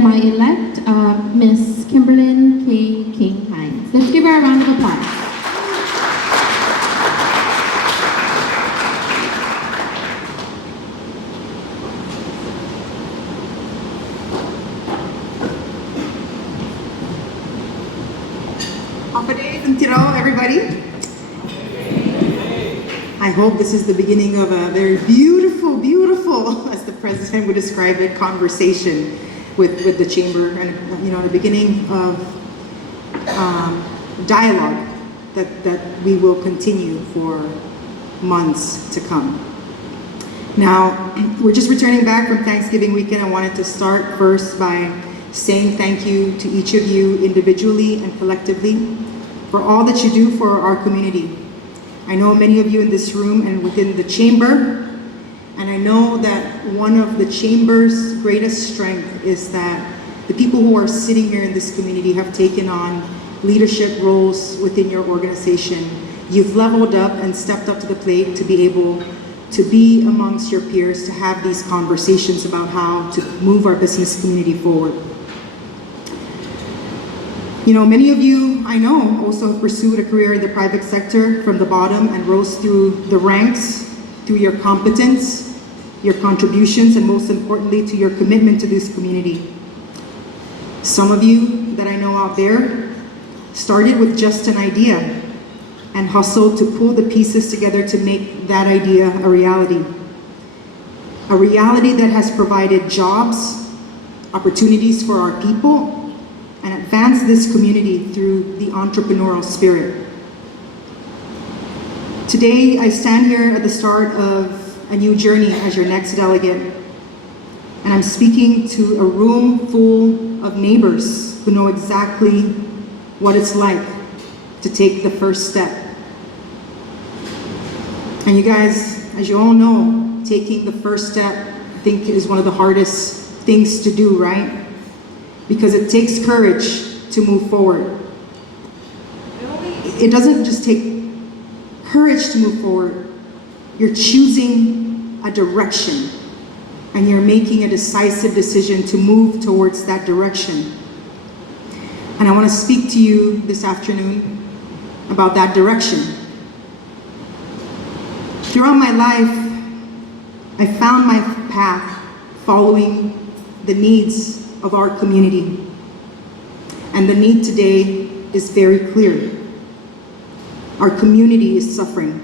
CNMI-elect, Miss Kimberlyn King-Hinds. Let's give her a round of applause. Everybody. I hope this is the beginning of a very beautiful, as the president would describe it, conversation with the chamber, and the beginning of dialogue that we will continue for months to come. Now, we're just returning back from Thanksgiving weekend. I wanted to start first by saying thank you to each of you individually and collectively for all that you do for our community. I know many of you in this room and within the chamber, and I know that one of the chamber's greatest strength is that the people who are sitting here in this community have taken on leadership roles within your organization. You've leveled up and stepped up to the plate to be able to be amongst your peers, to have these conversations about how to move our business community forward. Many of you, I know, also have pursued a career in the private sector from the bottom and rose through the ranks through your competence, your contributions, and most importantly, to your commitment to this community. Some of you that I know out there started with just an idea and hustled to pull the pieces together to make that idea a reality. A reality that has provided jobs, opportunities for our people, and advance this community through the entrepreneurial spirit. Today, I stand here at the start of a new journey as your next delegate, and I'm speaking to a room full of neighbors who know exactly what it's like to take the first step. And you guys, as you all know, taking the first step, I think, is one of the hardest things to do, right? Because it takes courage to move forward. It doesn't just take courage to move forward. You're choosing a direction, and you're making a decisive decision to move towards that direction. And I want to speak to you this afternoon about that direction. Throughout my life, I found my path following the needs of our community. And the need today is very clear. Our community is suffering.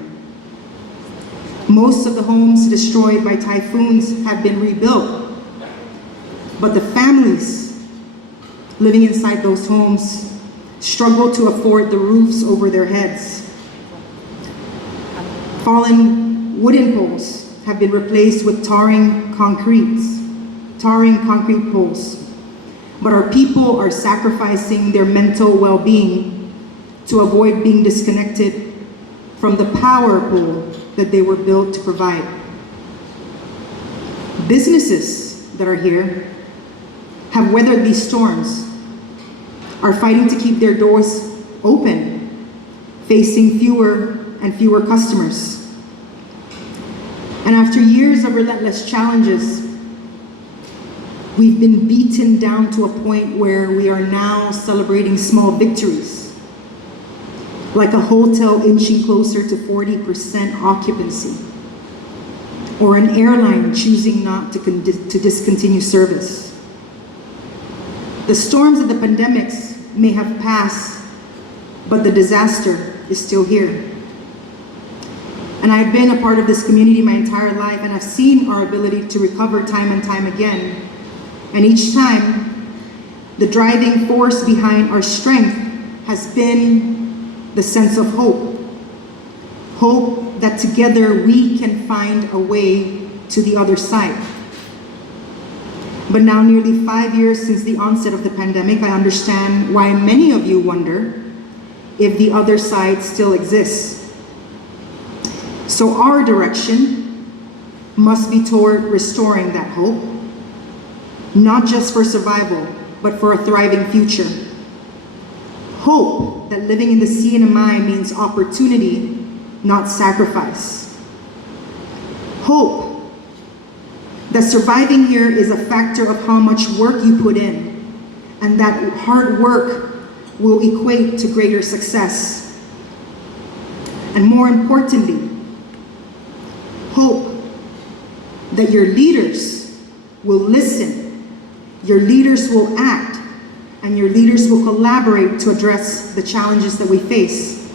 Most of the homes destroyed by typhoons have been rebuilt, but the families living inside those homes struggle to afford the roofs over their heads. Fallen wooden poles have been replaced with tarring concrete poles. But our people are sacrificing their mental well-being to avoid being disconnected from the power pole that they were built to provide. Businesses that are here have weathered these storms, are fighting to keep their doors open, facing fewer and fewer customers. And after years of relentless challenges, we've been beaten down to a point where we are now celebrating small victories, like a hotel inching closer to 40% occupancy, or an airline choosing not to discontinue service. The storms of the pandemics may have passed, but the disaster is still here. And I've been a part of this community my entire life, and I've seen our ability to recover time and time again. And each time, the driving force behind our strength has been the sense of hope. Hope that together we can find a way to the other side. But now, nearly 5 years since the onset of the pandemic, I understand why many of you wonder if the other side still exists. So our direction must be toward restoring that hope, not just for survival, but for a thriving future. Hope that living in the CNMI means opportunity, not sacrifice. Hope that surviving here is a factor of how much work you put in, and that hard work will equate to greater success. And more importantly, hope that your leaders will listen, your leaders will act, and your leaders will collaborate to address the challenges that we face.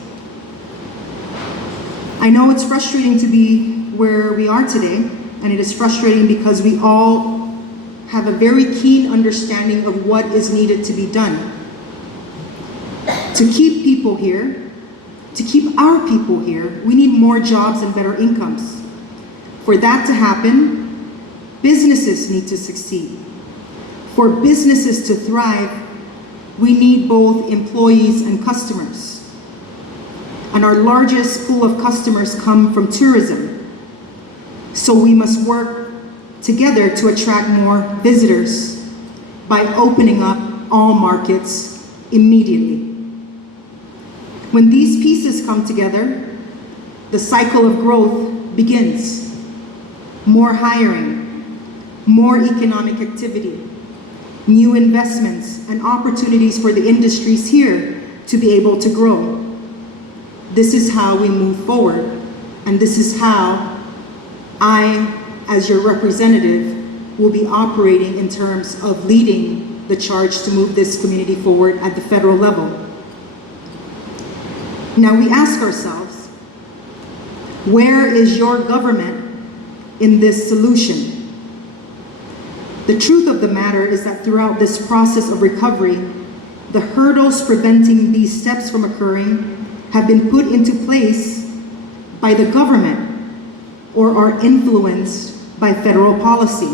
I know it's frustrating to be where we are today, and it is frustrating because we all have a very keen understanding of what is needed to be done. To keep people here, to keep our people here, we need more jobs and better incomes. For that to happen, businesses need to succeed. For businesses to thrive, we need both employees and customers. And our largest pool of customers come from tourism. So we must work together to attract more visitors by opening up all markets immediately. When these pieces come together, the cycle of growth begins. More hiring, more economic activity, new investments, and opportunities for the industries here to be able to grow. This is how we move forward, and this is how I, as your representative, will be operating in terms of leading the charge to move this community forward at the federal level. Now we ask ourselves, where is your government in this solution? The truth of the matter is that throughout this process of recovery, the hurdles preventing these steps from occurring have been put into place by the government or are influenced by federal policy.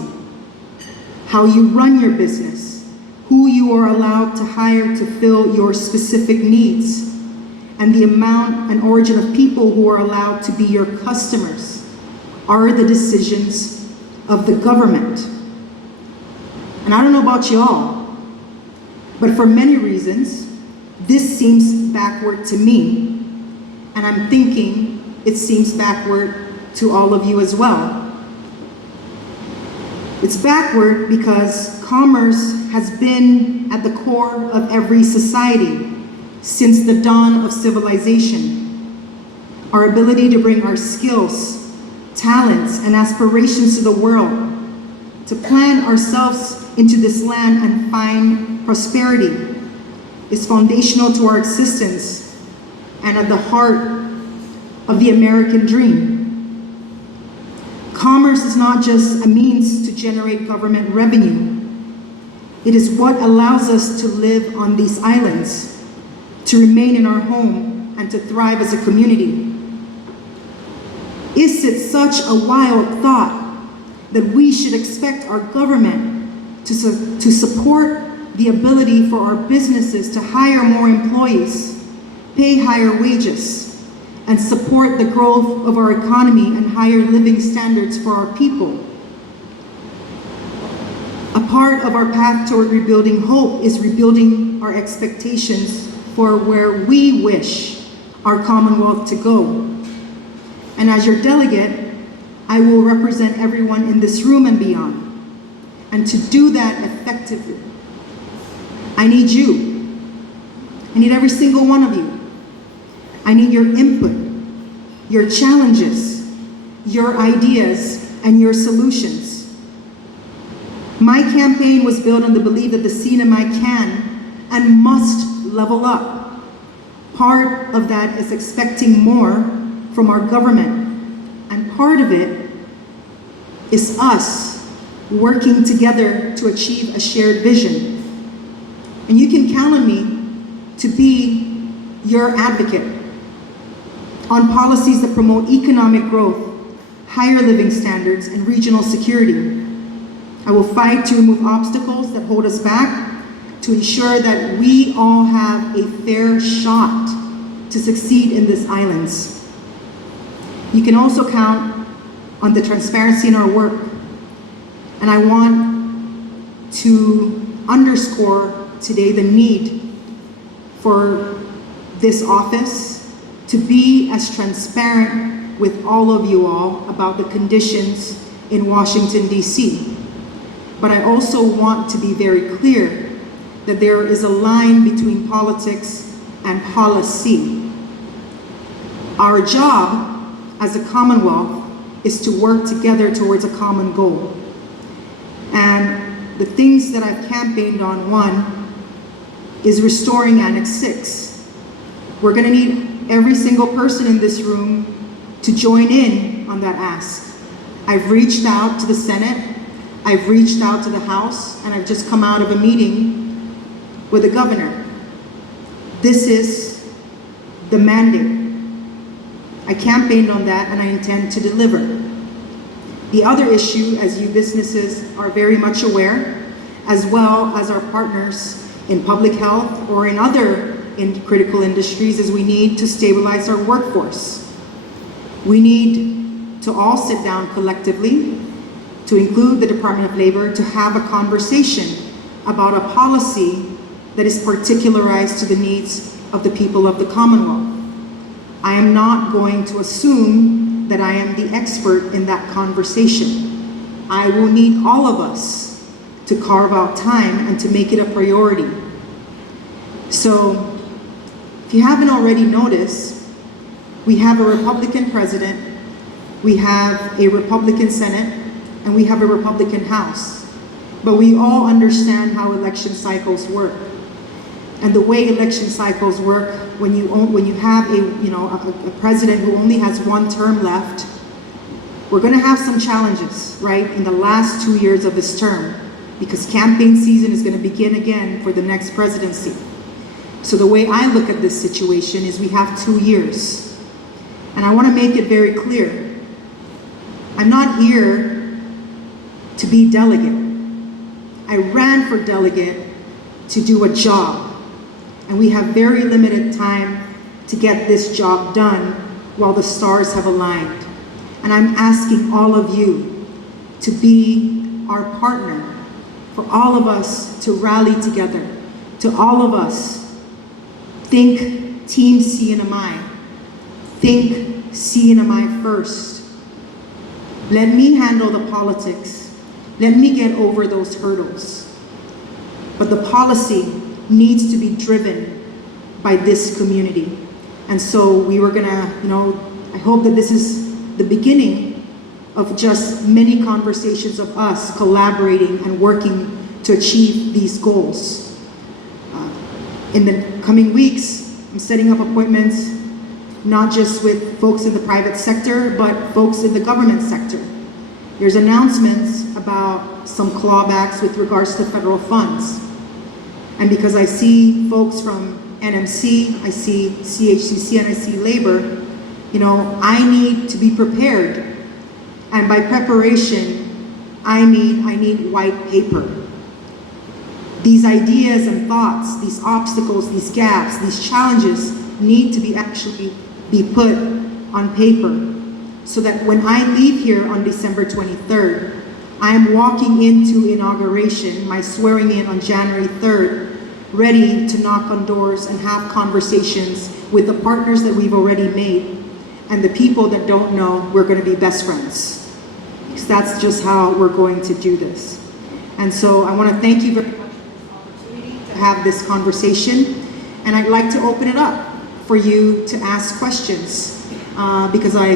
How you run your business, who you are allowed to hire to fill your specific needs, and the amount and origin of people who are allowed to be your customers are the decisions of the government. And I don't know about y'all, but for many reasons, this seems backward to me, and I'm thinking it seems backward to all of you as well. It's backward because commerce has been at the core of every society since the dawn of civilization. Our ability to bring our skills, talents, and aspirations to the world, to plant ourselves into this land and find prosperity, is foundational to our existence and at the heart of the American dream. Commerce is not just a means to generate government revenue. It is what allows us to live on these islands, to remain in our home, and to thrive as a community. Is it such a wild thought that we should expect our government to support the ability for our businesses to hire more employees, pay higher wages, and support the growth of our economy and higher living standards for our people? A part of our path toward rebuilding hope is rebuilding our expectations for where we wish our Commonwealth to go. And as your delegate, I will represent everyone in this room and beyond. And to do that effectively, I need you. I need every single one of you. I need your input, your challenges, your ideas, and your solutions. My campaign was built on the belief that the CNMI can and must level up. Part of that is expecting more from our government, and part of it is us working together to achieve a shared vision. And you can count on me to be your advocate on policies that promote economic growth, higher living standards, and regional security. I will fight to remove obstacles that hold us back, to ensure that we all have a fair shot to succeed in these islands. You can also count on the transparency in our work. And I want to underscore today the need for this office to be as transparent with all of you all about the conditions in Washington, D.C. But I also want to be very clear that there is a line between politics and policy. Our job as a Commonwealth is to work together towards a common goal. And the things that I've campaigned on, one, is restoring Annex 6. We're gonna need every single person in this room to join in on that ask. I've reached out to the Senate, I've reached out to the House, and I've just come out of a meeting with the governor. This is the mandate. I campaigned on that and I intend to deliver. The other issue, as you businesses are very much aware, as well as our partners in public health or in other critical industries, is we need to stabilize our workforce. We need to all sit down collectively, to include the Department of Labor, to have a conversation about a policy that is particularized to the needs of the people of the Commonwealth. I am not going to assume that I am the expert in that conversation. I will need all of us to carve out time and to make it a priority. So, if you haven't already noticed, we have a Republican president, we have a Republican Senate, and we have a Republican House. But we all understand how election cycles work. And the way election cycles work, when you have a president who only has one term left, we're gonna have some challenges, right, in the last 2 years of his term, because campaign season is gonna begin again for the next presidency. So the way I look at this situation is we have 2 years. And I wanna make it very clear, I'm not here to be delegate. I ran for delegate to do a job. And we have very limited time to get this job done while the stars have aligned. And I'm asking all of you to be our partner, for all of us to rally together, to all of us think Team CNMI, think CNMI first. Let me handle the politics. Let me get over those hurdles. But the policy needs to be driven by this community. And so we were gonna, I hope that this is the beginning of just many conversations of us collaborating and working to achieve these goals. In the coming weeks, I'm setting up appointments, not just with folks in the private sector, but folks in the government sector. There's announcements about some clawbacks with regards to federal funds. And because I see folks from NMC, I see CHCC, and I see labor, I need to be prepared. And by preparation, I need white paper. These ideas and thoughts, these obstacles, these gaps, these challenges need to actually be put on paper so that when I leave here on December 23rd, I am walking into inauguration, my swearing in on January 3rd, ready to knock on doors and have conversations with the partners that we've already made and the people that don't know we're going to be best friends. Because that's just how we're going to do this. And so I want to thank you very much for this opportunity to have this conversation. And I'd like to open it up for you to ask questions because I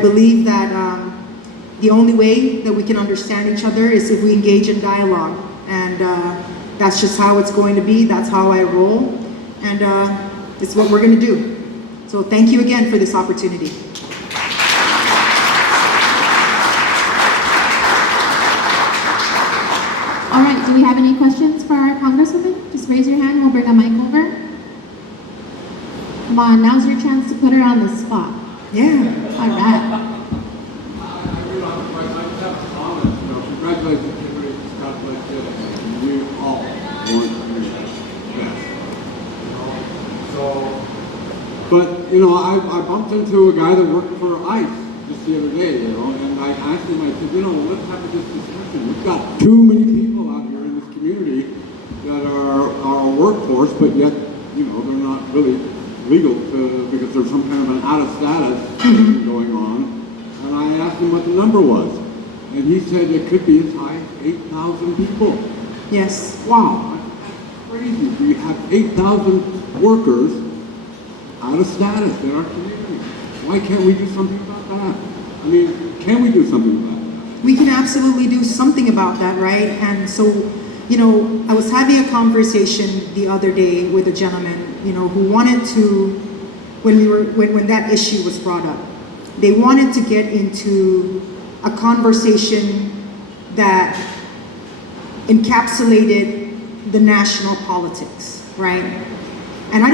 believe that the only way that we can understand each other is if we engage in dialogue. And that's just how it's going to be. That's how I roll. And it's what we're going to do. So thank you again for this opportunity. All right, do we have any questions for our Congresswoman? Just raise your hand, we'll bring a mic over. Come on, now's your chance to put her on the spot. Yeah. All right. Congratulations, Kimberly, Scott, and we all want to be best. But I bumped into a guy that worked for ICE just the other day, and I asked him, I said, let's have this discussion. We've got too many people out here in this community that are our workforce, but yet, they're not really legal because there's some kind of an out of status going on. And I asked him what the number was. And he said it could be as high as 8,000 people. Yes. Wow, that's crazy. We have 8,000 workers out of status in our community. Why can't we do something about that? I mean, can we do something about that? We can absolutely do something about that, right? And so, you know, I was having a conversation the other day with a gentleman, you know, who wanted to, when that issue was brought up, they wanted to get into a conversation that encapsulated the national politics, right? And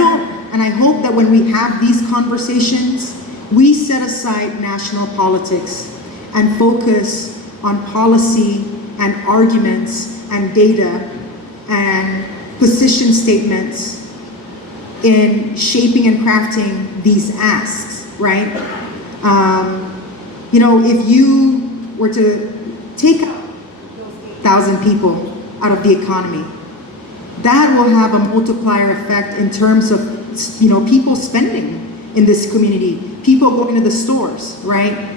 I hope that when we have these conversations, we set aside national politics and focus on policy and arguments and data and position statements in shaping and crafting these asks, right? You know, if you were to take 1,000 people out of the economy, that will have a multiplier effect in terms of, you know, people spending in this community, people going to the stores, right?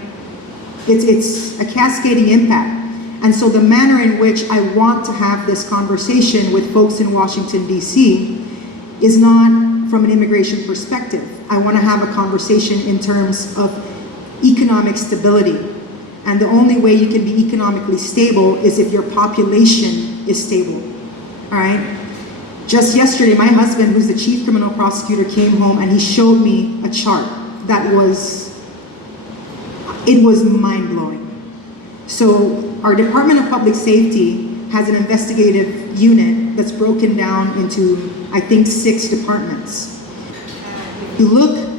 It's a cascading impact. And so the manner in which I want to have this conversation with folks in Washington, D.C. is not from an immigration perspective. I want to have a conversation in terms of economic stability. And the only way you can be economically stable is if your population is stable, all right? Just yesterday, my husband, who's the chief criminal prosecutor, came home and he showed me a chart that was mind-blowing. So our Department of Public Safety has an investigative unit that's broken down into, I think, 6 departments. If you look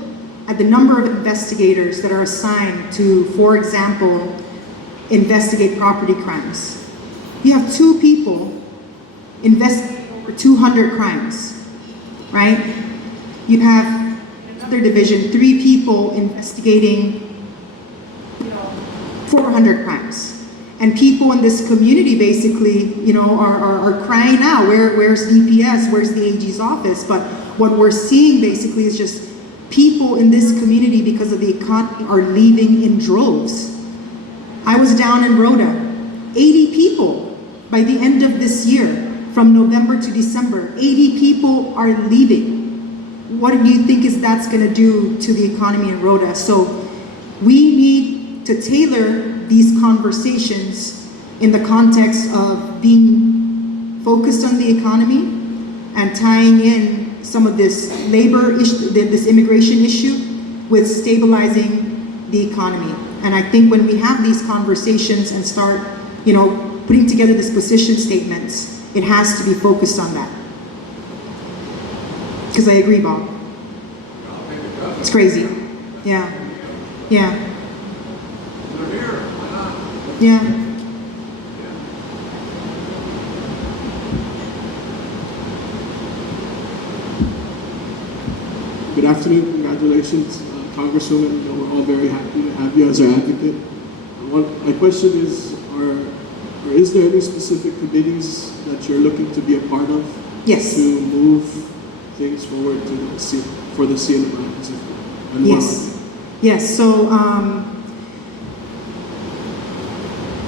at the number of investigators that are assigned to, for example, investigate property crimes, you have 2 people investigating over 200 crimes, right? You have another division, 3 people investigating 400 crimes. And people in this community basically, you know, are crying out, where's DPS, where's the AG's office? But what we're seeing basically is just people in this community, because of the economy, are leaving in droves. I was down in Rhoda, 80 people by the end of this year, from November to December, 80 people are leaving. What do you think that's gonna do to the economy in Rhoda? So we need to tailor these conversations in the context of being focused on the economy and tying in some of this labor issue, this immigration issue, with stabilizing the economy. And I think when we have these conversations and start, you know, putting together these position statements, it has to be focused on that. Because I agree, Bob. It's crazy. Yeah. Yeah. Yeah. Good afternoon, congratulations, Congresswoman. We're all very happy to have you as our advocate. My question is, is there any specific committees that you're looking to be a part of? Yes. To move things forward for the CNMI? And yes. why? Yes, so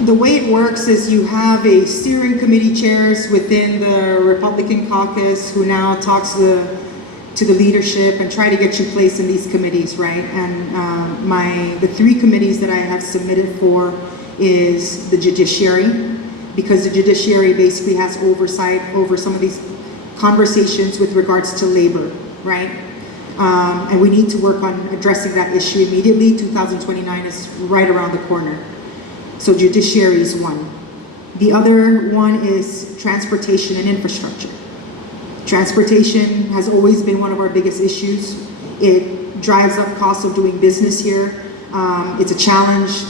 the way it works is you have a steering committee chairs within the Republican caucus who now talks to the leadership and try to get you placed in these committees, right? And the 3 committees that I have submitted for is the judiciary, because the judiciary basically has oversight over some of these conversations with regards to labor, right? And we need to work on addressing that issue immediately. 2029 is right around the corner. So judiciary is one. The other one is transportation and infrastructure. Transportation has always been one of our biggest issues. It drives up costs of doing business here. It's a challenge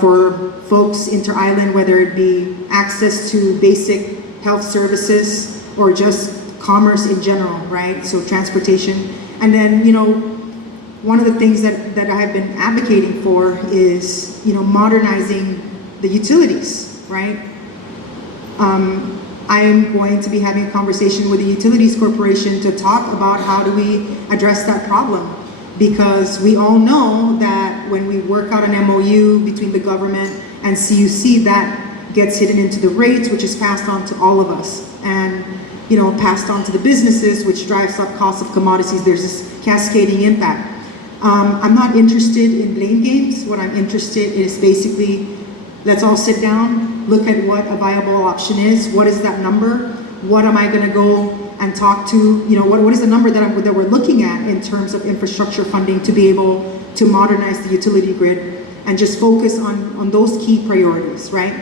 for folks inter-island, whether it be access to basic health services or just commerce in general, right? So transportation. And then, you know, one of the things that I have been advocating for is, you know, modernizing the utilities, right? I am going to be having a conversation with the Utilities Corporation to talk about how do we address that problem. because we all know that when we work out an MOU between the government and CUC, that gets hidden into the rates, which is passed on to all of us, and passed on to the businesses, which drives up costs of commodities. There's this cascading impact. I'm not interested in blame games. What I'm interested in is basically, let's all sit down, look at what a viable option is. What is that number? What am I going to go and talk to? What is the number that we're looking at in terms of infrastructure funding to be able to modernize the utility grid and just focus on those key priorities, right?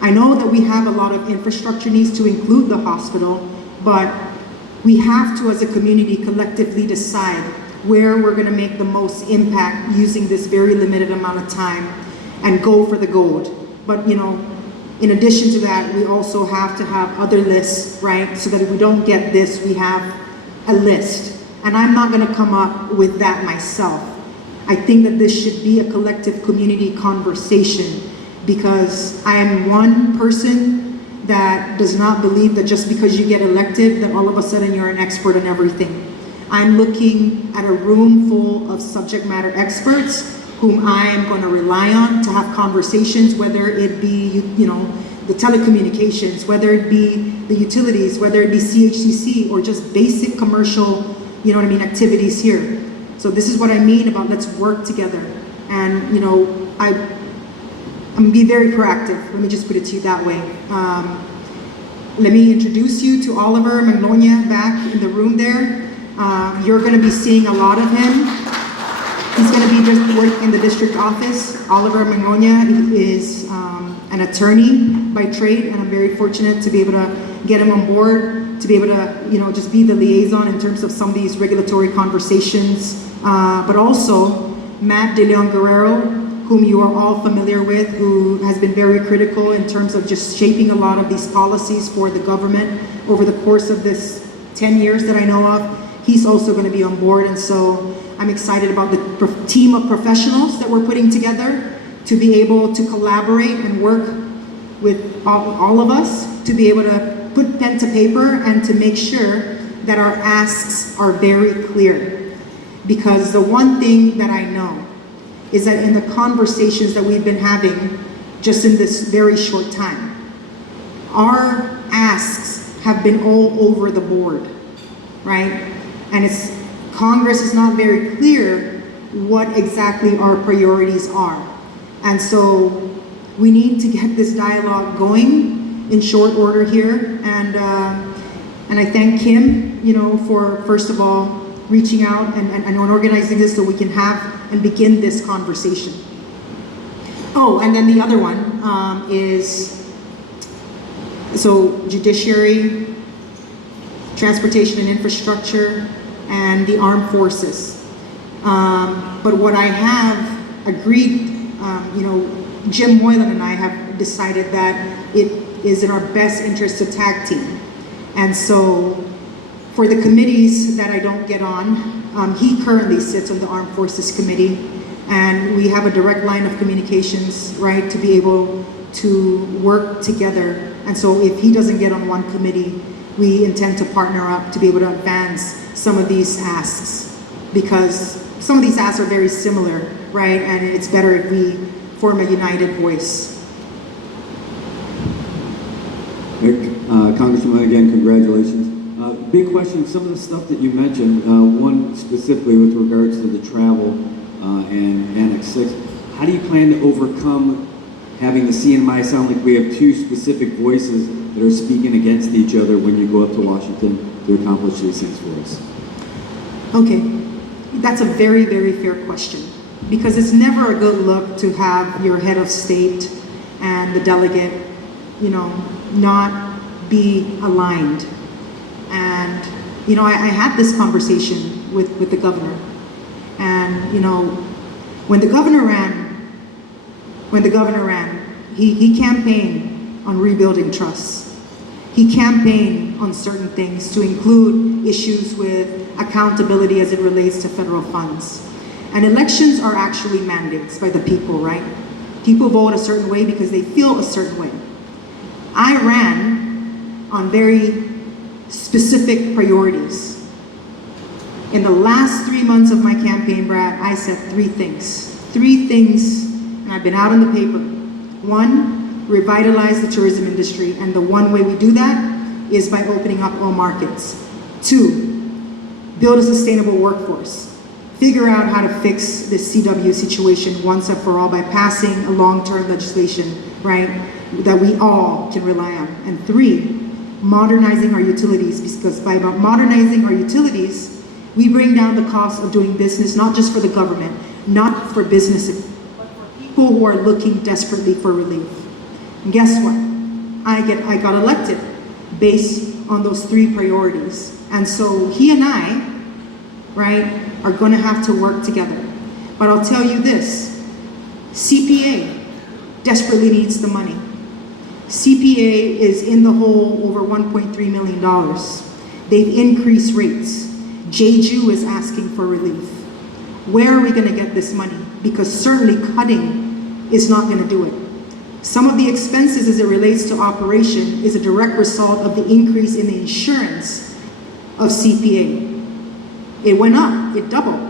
I know that we have a lot of infrastructure needs to include the hospital, but we have to, as a community, collectively decide where we're going to make the most impact using this very limited amount of time and go for the gold. But in addition to that, we also have to have other lists, right? So that if we don't get this, we have a list. And I'm not going to come up with that myself. I think that this should be a collective community conversation, because I am one person that does not believe that just because you get elected, that all of a sudden you're an expert on everything. I'm looking at a room full of subject matter experts whom I'm going to rely on to have conversations, whether it be, the telecommunications, whether it be the utilities, whether it be CHCC, or just basic commercial, activities here. So this is what I mean about let's work together. And, I'm going to be very proactive. Let me just put it to you that way. Let me introduce you to Oliver Magnolia back in the room there. You're going to be seeing a lot of him. He's going to be just working in the district office. Oliver Magnolia is an attorney by trade, and I'm very fortunate to be able to get him on board, to be able to, just be the liaison in terms of some of these regulatory conversations. But also Matt De Leon Guerrero, whom you are all familiar with, who has been very critical in terms of just shaping a lot of these policies for the government over the course of this 10 years that I know of. He's also going to be on board, and so I'm excited about the team of professionals that we're putting together to be able to collaborate and work with all of us to be able to put pen to paper and to make sure that our asks are very clear. Because the one thing that I know is that in the conversations that we've been having just in this very short time, our asks have been all over the board, right? And Congress is not very clear what exactly our priorities are. And so we need to get this dialogue going in short order here. And I thank Kim, for first of all reaching out and organizing this so we can have and begin this conversation. Oh, and then the other one is judiciary, transportation and infrastructure, and the armed forces. But what I have agreed, Jim Moylan and I have decided that it is in our best interest to tag team. And so for the committees that I don't get on, he currently sits on the Armed Forces Committee, and we have a direct line of communications, right, to be able to work together. And so if he doesn't get on one committee, we intend to partner up to be able to advance some of these asks, because some of these asks are very similar, right? And it's better if we form a united voice. Congresswoman, again, congratulations. Big question, some of the stuff that you mentioned, one specifically with regards to the travel and Annex 6, how do you plan to overcome having the CNMI sound like we have two specific voices that are speaking against each other when you go up to Washington to accomplish these things for us? Okay, that's a very, very fair question, because it's never a good look to have your head of state and the delegate, not be aligned. And, I had this conversation with the governor. And, when the governor ran, he campaigned on rebuilding trust. He campaigned on certain things, to include issues with accountability as it relates to federal funds. And elections are actually mandates by the people, right? People vote a certain way because they feel a certain way. I ran on very specific priorities. In the last 3 months of my campaign, Brad, I said 3 things. 3 things, and I've been out in the paper. 1, revitalize the tourism industry, and the one way we do that is by opening up all markets. 2, build a sustainable workforce. Figure out how to fix this CW situation once and for all by passing a long-term legislation, right, that we all can rely on. And 3, modernizing our utilities, because by modernizing our utilities, we bring down the cost of doing business, not just for the government, not for businesses, but for people who are looking desperately for relief. And guess what? I got elected based on those 3 priorities. And so he and I, right, are going to have to work together. But I'll tell you this, CPA desperately needs the money. CPA is in the hole over $1.3 million. They've increased rates. JJU is asking for relief. Where are we going to get this money? Because certainly cutting is not going to do it. Some of the expenses as it relates to operation is a direct result of the increase in the insurance of CPA. It went up, it doubled.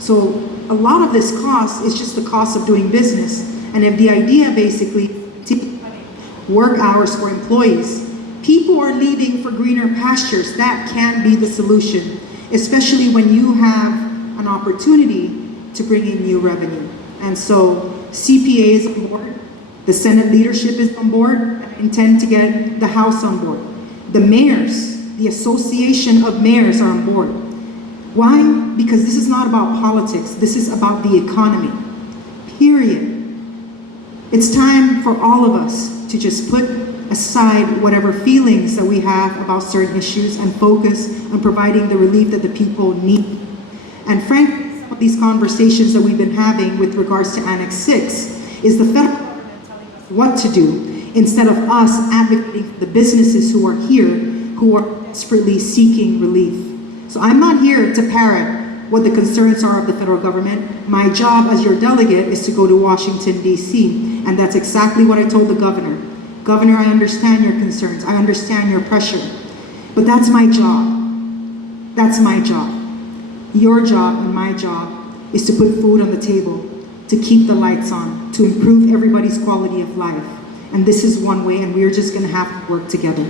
So a lot of this cost is just the cost of doing business. And if the idea basically to work hours for employees, people are leaving for greener pastures. That can be the solution, especially when you have an opportunity to bring in new revenue. And so CPA is on board. The Senate leadership is on board. I intend to get the House on board. The mayors, the Association of Mayors are on board. Why? Because this is not about politics. This is about the economy. Period. It's time for all of us to just put aside whatever feelings that we have about certain issues and focus on providing the relief that the people need. And frankly, some of these conversations that we've been having with regards to Annex 6 is the federal government telling us what to do instead of us advocating for the businesses who are here, who are desperately seeking relief. So I'm not here to parrot what the concerns are of the federal government. My job as your delegate is to go to Washington, D.C., and that's exactly what I told the governor. Governor, I understand your concerns. I understand your pressure. But that's my job. That's my job. Your job and my job is to put food on the table, to keep the lights on, to improve everybody's quality of life. And this is one way, and we're just going to have to work together.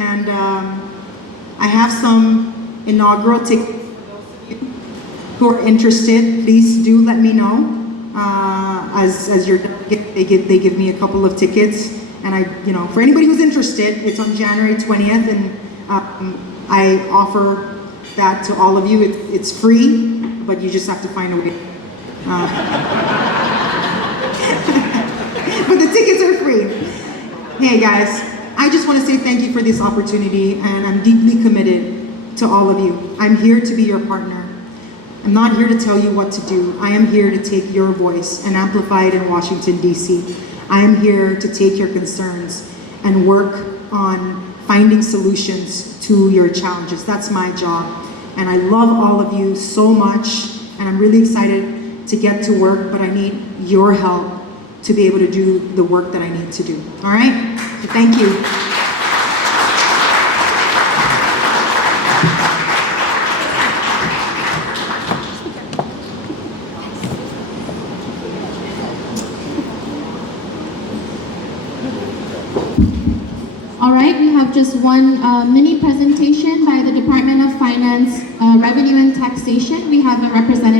And I have some inaugural tickets for those of you who are interested. Please do let me know. As your delegate, they give me a couple of tickets, and for anybody who's interested, it's on January 20th, and I offer that to all of you. It's free, but you just have to find a way. But the tickets are free. Hey guys. I just want to say thank you for this opportunity, and I'm deeply committed to all of you. I'm here to be your partner. I'm not here to tell you what to do. I am here to take your voice and amplify it in Washington, D.C. I am here to take your concerns and work on finding solutions to your challenges. That's my job. And I love all of you so much, and I'm really excited to get to work, but I need your help to be able to do the work that I need to do. All right? So thank you. All right, we have just one mini presentation by the Department of Finance, Revenue and Taxation. We have a representative